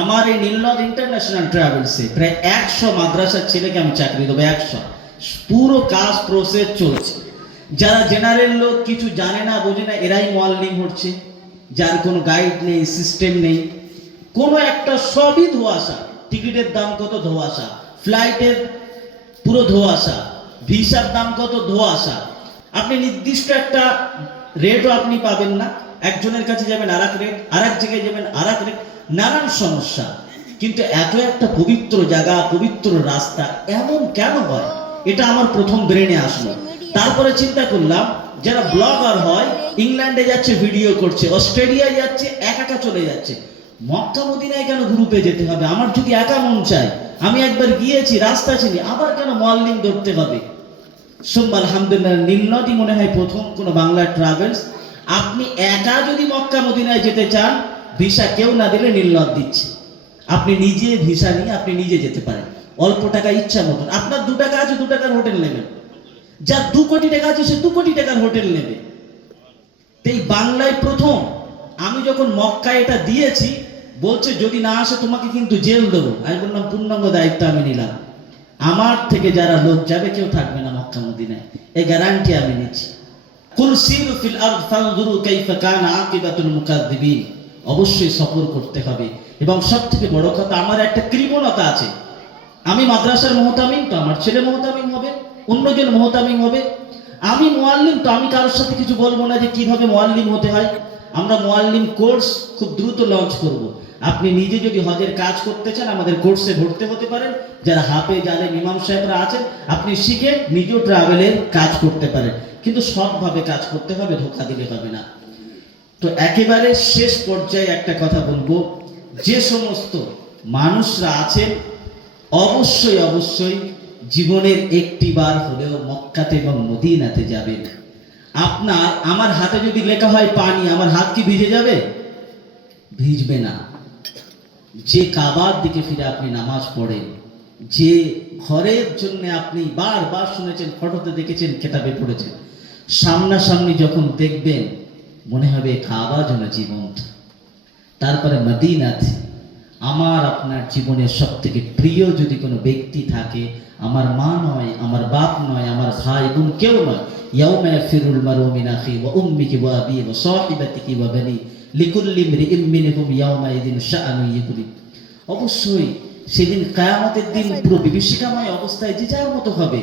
আমার এই নীলনদ ইন্টারন্যাশনাল ট্রাভেলসে প্রায় 100 মাদ্রাসার ছেলেকে আমি চাকরি দেবো। 100, পুরো কাজ প্রসেস চলছে। যারা জেনারেল লোক, কিছু জানে না বোঝে না, এরাই মোয়াল্লিম হচ্ছে, যার কোনো গাইড নেই, সিস্টেম নেই, কোনো একটা সবই ধোঁয়াশা। টিকিটের দাম কত, ধোঁয়াশা। ফ্লাইটের পুরো ধোঁয়াশা। ভিসার দাম কত, ধোঁয়াশা। আপনি নির্দিষ্ট একটা রেটও আপনি পাবেন না। একজনের কাছে যাবেন আর এক রেট, আর এক জায়গায় যাবেন আর এক রেট, নানান সমস্যা। কিন্তু এত একটা পবিত্র জায়গা, পবিত্র রাস্তা এমন কেন হয়, এটা আমার প্রথম ব্রেনে আসলো। তারপরে চিন্তা করলাম, যারা ব্লগার হয়, ইংল্যান্ডে যাচ্ছে ভিডিও করছে, অস্ট্রেলিয়ায় যাচ্ছে, একা চলে যাচ্ছে, মক্কা মদিনায় কেন গ্রুপে যেতে হবে? আমার যদি একা মন চায়, আমি একবার গিয়েছি, রাস্তা চিনি, আবার কেন মোয়াল্লিম ধরতে হবে? আলহামদুলিল্লাহ, নীলনদই মনে হয় প্রথম কোন বাংলা ট্রাভেলস। আপনি একা যদি মক্কা মদিনায় যেতে চান, ভিসা কেউ না দিলে নীলনদ দিচ্ছে। আপনি নিজে ভিসা নিয়ে আপনি নিজে যেতে পারেন, অল্প টাকা, ইচ্ছা মতন। আপনার 2 টাকা আছে, 2 টাকার হোটেল নেবেন। যার 2 কোটি টাকা আছে, সে 2 কোটি টাকার হোটেল নেবে। এই বাংলায় প্রথম। আমি যখন মক্কায় এটা দিয়েছি, বলছে যদি না আসে তোমাকে কিন্তু জেল দেবো। আমি বললাম পূর্ণাঙ্গ দায়িত্ব আমি নিলাম। আমার থেকে যারা লোক যাবে, কেউ থাকবে না মক্কা মদিনায়, এই গ্যারান্টি আমি নিচ্ছি। কুল সিরু ফিল আরদ ফানজুরু কাইফা কানা আকিবাতুল মুকাদ্দিবিন। অবশ্যই সফর করতে হবে। এবং সবথেকে বড় কথা, আমার একটা কৃপণতা আছে। আমি মাদ্রাসার মুহতামিম, তো আমার ছেলে মুহতামিম হবে, অন্যজন মুহতামিম হবে। আমি মুআল্লিম, তো আমি কারোর সাথে কিছু বলবো না যে কিভাবে মুআল্লিম হতে হয়। আমরা মুআল্লিম কোর্স খুব দ্রুত লঞ্চ করব। আপনি নিজে যদি হজের কাজ করতে চান, আমাদের কোর্সে ভর্তি হতে পারেন। যারা হাফেজ, আলেম, ইমাম সাহেবরা আছেন, আপনি শিখে নিজেও ট্রাভেলের কাজ করতে পারেন। কিন্তু সৎভাবে কাজ করতে হবে, ধোঁকা দিলে হবে না। তো একেবারে শেষ পর্যায়ে একটা কথা বলবো, যে সমস্ত মানুষরা আছেন, অবশ্যই অবশ্যই জীবনের একটি বার হলেও মক্কাতে এবং মদিনাতে যাবেন। আমার হাতে যদি লেখা হয় পানি, আমার হাত কি ভিজে যাবে? ভিজবে না। যে কাবার দিকে ফিরে আপনি নামাজ পড়েন, যে ঘরের জন্য আপনি বারবার শুনেছেন, ফটোতে দেখেছেন, কেতাবে পড়েছেন, সামনাসামনি যখন দেখবেন, মনে হবে কাবা যেন জীবন্ত। তারপরে মদিনাতে আমার আপনার জীবনের সব থেকে প্রিয় যদি কোনো ব্যক্তি থাকে, আমার মা নয়, আমার বাপ নয়, আমার ভাই বোন কেউ নয়। ইয়াউমা ইয়াফিরুল মারউ মিন আখি ওয়া উম্মিহি ওয়া আবিহি ওয়া সাহিবাতিহি ওয়া বানি লিকুল্লি ইমরিইম মিনহুম ইয়াউমা ইযিন শাআনুন ইউগনি। অবশ্যই সেদিন কিয়ামতের দিন পুরো বিভীষিকাময় অবস্থায় যে যার মতো হবে,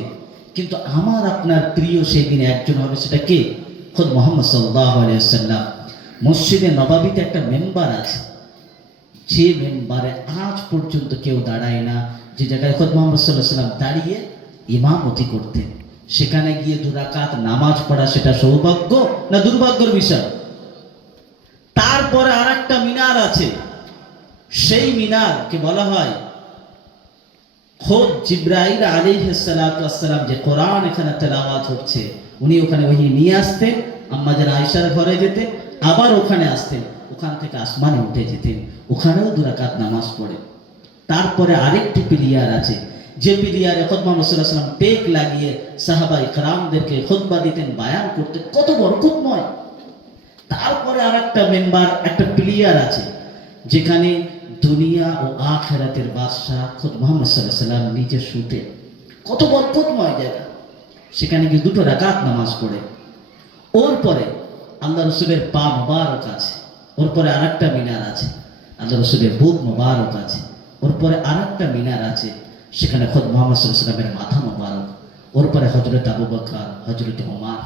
কিন্তু আমার আপনার প্রিয় সেই দিন একজন হবে। সেটা কে? খোদ মুহাম্মদ সাল্লাল্লাহু আলাইহি ওয়াসাল্লাম। মসজিদে নববীতে একটা মেম্বার আছে, যে মেম্বারে আজ পর্যন্ত কেউ দাঁড়ায় না, যে জায়গায় খোদ মুহাম্মদ সাল্লাল্লাহু আলাইহি ওয়াসাল্লাম দাঁড়িয়ে ইমামতি করতেন, সেখানে গিয়ে 2 রাকাত নামাজ পড়া, সেটা সৌভাগ্য না দুর্ভাগ্যের বিষয়? তারপরে আরেকটা মিনার আছে, সেই মিনারকে বলা হয়, খোদ জিবরাইল আলাইহিস সালাতু ওয়াস সালাম যে কোরআন এখানে তেলাওয়াত হচ্ছে, উনি ওখানে ওহী নিয়ে আসতেন, আম্মা যারা আয়েশার ঘরে যেতেন, আবার ওখানে আসতেন, ওখান থেকে আসমানে উঠে যেতেন, ওখানেও 2 রাকাত নামাজ পড়ে। তারপরে আরেকটি পিলিয়ার আছে, যে পিলিয়ারে খোদ মুহাম্মদ সাল্লাল্লাহু আলাইহি ওয়াসাল্লাম টেক লাগিয়ে সাহাবা ইকরামদেরকে খুতবা দিতেন, বায়ান করতেন, কত বরকতময়। তারপরে আরেকটা মেম্বার, একটা পিলিয়ার আছে, যেখানে দুনিয়া ও আখিরাতের বাদশাহ খোদ মুহাম্মদ সাল্লাল্লাহু আলাইহি ওয়াসাল্লাম নিজে শুতেন, কত বরকতময় জায়গা। সেখানে গিয়ে 2 রাকাত নামাজ পড়ে। ওর পরে আল্লাহ রসুলের পা মোবারক আছে, ওর পরে আরেকটা মিনার আছে, আল্লাহ রসুলের বুক মোবারক আছে, ওর পরে আরেকটা মিনার আছে, সেখানে খোদ মুহাম্মদ সাল্লাল্লাহু আলাইহি ওয়াসাল্লামের মাথা মোবারক, ওর পরে হযরত আবু বকর, হযরত ওমর।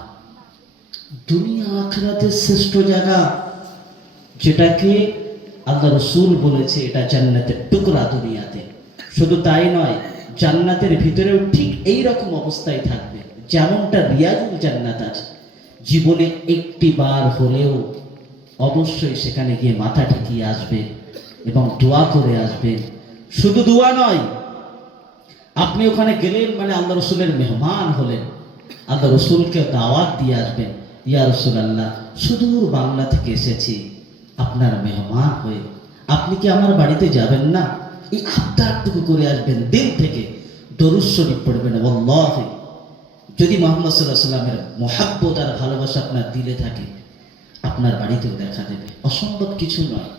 দুনিয়া আখিরাতের শ্রেষ্ঠ জায়গা, যেটাকে আল্লাহ রসুল বলেছে এটা জান্নাতের টুকরা দুনিয়াতে। শুধু তাই নয়, জান্নাতের ভিতরেও ঠিক এই রকম অবস্থায় থাকবে, যেমনটা রিয়াজুল জান্নাত আছে। জীবনে একটি বার হলেও অবশ্যই সেখানে গিয়ে মাথা ঠেকিয়ে আসবে এবং দোয়া করে আসবেন। শুধু দোয়া নয়, আপনি ওখানে গেলেন মানে আল্লাহ রসুলের মেহমান হলেন, আল্লাহ রসুলকে দাওয়াত দিয়ে আসবেন, ইয়া রাসূলুল্লাহ, সুদূর বাংলা থেকে এসেছি আপনার মেহমান হয়ে, আপনি কি আমার বাড়িতে যাবেন না? এই আবদারটুকু করে আসবেন, দিল থেকে দরুদ শরীফ পড়বেন। ওয়াল্লাহি, যদি মুহাম্মদ সাল্লাল্লাহু আলাইহি ওয়াসাল্লামের মহব্বত আর ভালোবাসা আপনার দিলে থাকে, আপনার বাড়িতেও দেখা দেবে। অসম্ভব কিছু নয়।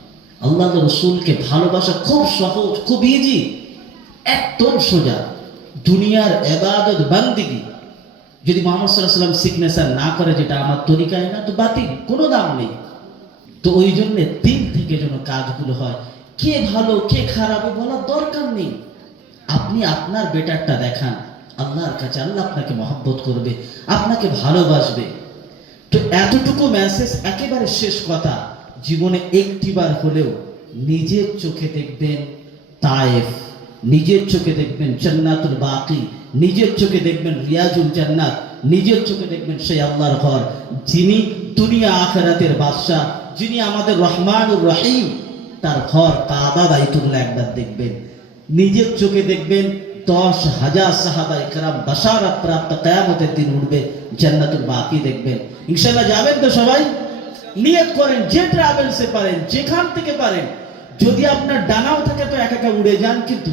আল্লাহ রসুলকে ভালোবাসা খুব সহজ, খুব ইজি, একদম সোজা। দুনিয়ার ইবাদত বান্দিগি যদি মুহাম্মদ সাল্লাল্লাহু আলাইহি ওয়াসাল্লাম সিগনেচার না করে, যেটা আমার তরিকায় না, তো বাতিল, কোনো দাম নেই। তো ওই জন্য দিল থেকে যেন কাজগুলো হয়। কে ভালো কে খারাপ বলার দরকার নেই। আপনি আপনার বেটারটা দেখান আল্লাহর কাছে, আল্লাহ আপনাকে মহব্বত করবে, আপনাকে ভালোবাসবে। তো এতটুকু মেসেজ, একেবারে শেষ কথা, জীবনে একটিবার হলেও নিজের চোখে দেখবেন তায়েফ, নিজের চোখে দেখবেন জান্নাতুল বাকি, নিজের চোখে দেখবেন রিয়াজুল জান্নাত, নিজের চোখে দেখবেন সেই আল্লাহর ঘর যিনি দুনিয়া আখিরাতের বাদশা, যিনি আমাদের রহমানুর রহিম, তার ঘর কাবা বাইতুল্লাহ একবার দেখবেন, নিজের চোখে দেখবেন 10,000 সাহাবায়ে কেরাম বাশারাত প্রাপ্ত কিয়ামতের দিন উঠবে, জান্নাতুল বাকি দেখবেন। ইনশাআল্লাহ যাবেন তো সবাই? নিয়ত করেন, যে ট্রাভেলসে পারেন, যেখান থেকে পারেন। যদি আপনার ডানাও থাকে তো একা একা উড়ে যান, কিন্তু